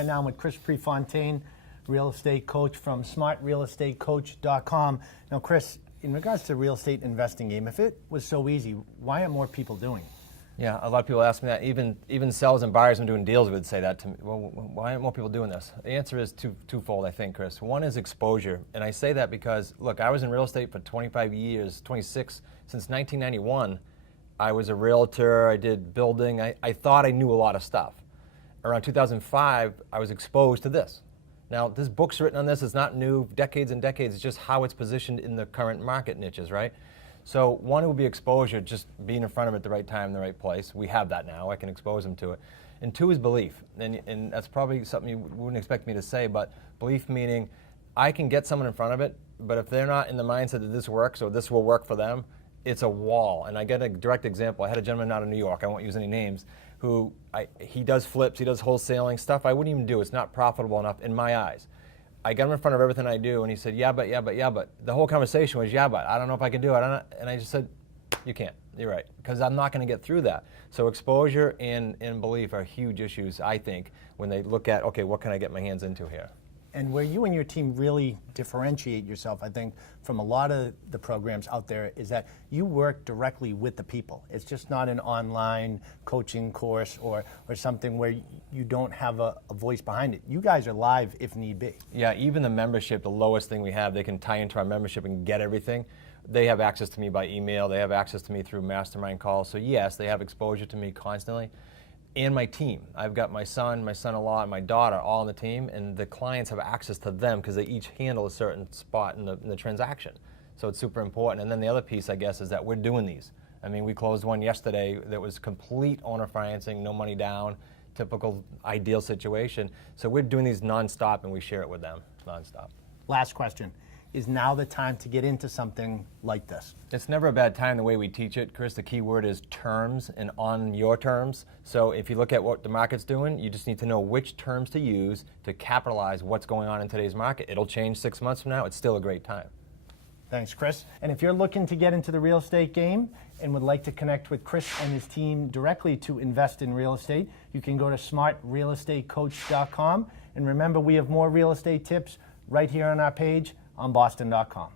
Right now I'm with Chris Prefontaine, real estate coach from smartrealestatecoach.com. Now, Chris, in regards to the real estate investing game, if it was so easy, why aren't more people doing it? Yeah, a lot of people ask me that. Even sellers and buyers when doing deals would say that to me. Well, why aren't more people doing this? The answer is twofold, I think, Chris. One is exposure, and I say that because, look, I was in real estate for 25 years, 26, since 1991. I was a realtor, I did building, I thought I knew a lot of stuff. Around 2005, I was exposed to this. Now, this book's written on this, it's not new, decades and decades, it's just how it's positioned in the current market niches, right? So one would be exposure, just being in front of it at the right time, in the right place. We have that now, I can expose them to it. And two is belief, and that's probably something you wouldn't expect me to say, but belief meaning I can get someone in front of it, but if they're not in the mindset that this works or this will work for them, it's a wall. And I get a direct example. I had a gentleman out of New York, I won't use any names, who he does flips, he does wholesaling, stuff I wouldn't even do. It's not profitable enough in my eyes. I got him in front of everything I do, and he said, yeah, but. The whole conversation was, yeah, but I don't know if I can do it. And I just said, you can't. You're right, because I'm not going to get through that. So exposure and belief are huge issues, I think, when they look at, okay, what can I get my hands into here? And where you and your team really differentiate yourself, I think, from a lot of the programs out there is that you work directly with the people. It's just not an online coaching course or something where you don't have a voice behind it. You guys are live if need be. Yeah, even the membership, the lowest thing we have, they can tie into our membership and get everything. They have access to me by email. They have access to me through mastermind calls. So yes, they have exposure to me constantly. And my team. I've got my son, my son-in-law, and my daughter all on the team, and the clients have access to them because they each handle a certain spot in the transaction. So it's super important. And then the other piece, I guess, is that we're doing these. I mean, we closed one yesterday that was complete owner financing, no money down, typical ideal situation. So we're doing these nonstop, and we share it with them nonstop. Last question. Is now the time to get into something like this? It's never a bad time the way we teach it, Chris. The key word is terms and on your terms. So if you look at what the market's doing, you just need to know which terms to use to capitalize what's going on in today's market. It'll change 6 months from now. It's still a great time. Thanks, Chris. And if you're looking to get into the real estate game and would like to connect with Chris and his team directly to invest in real estate, you can go to smartrealestatecoach.com. And remember, we have more real estate tips right here on our page on boston.com.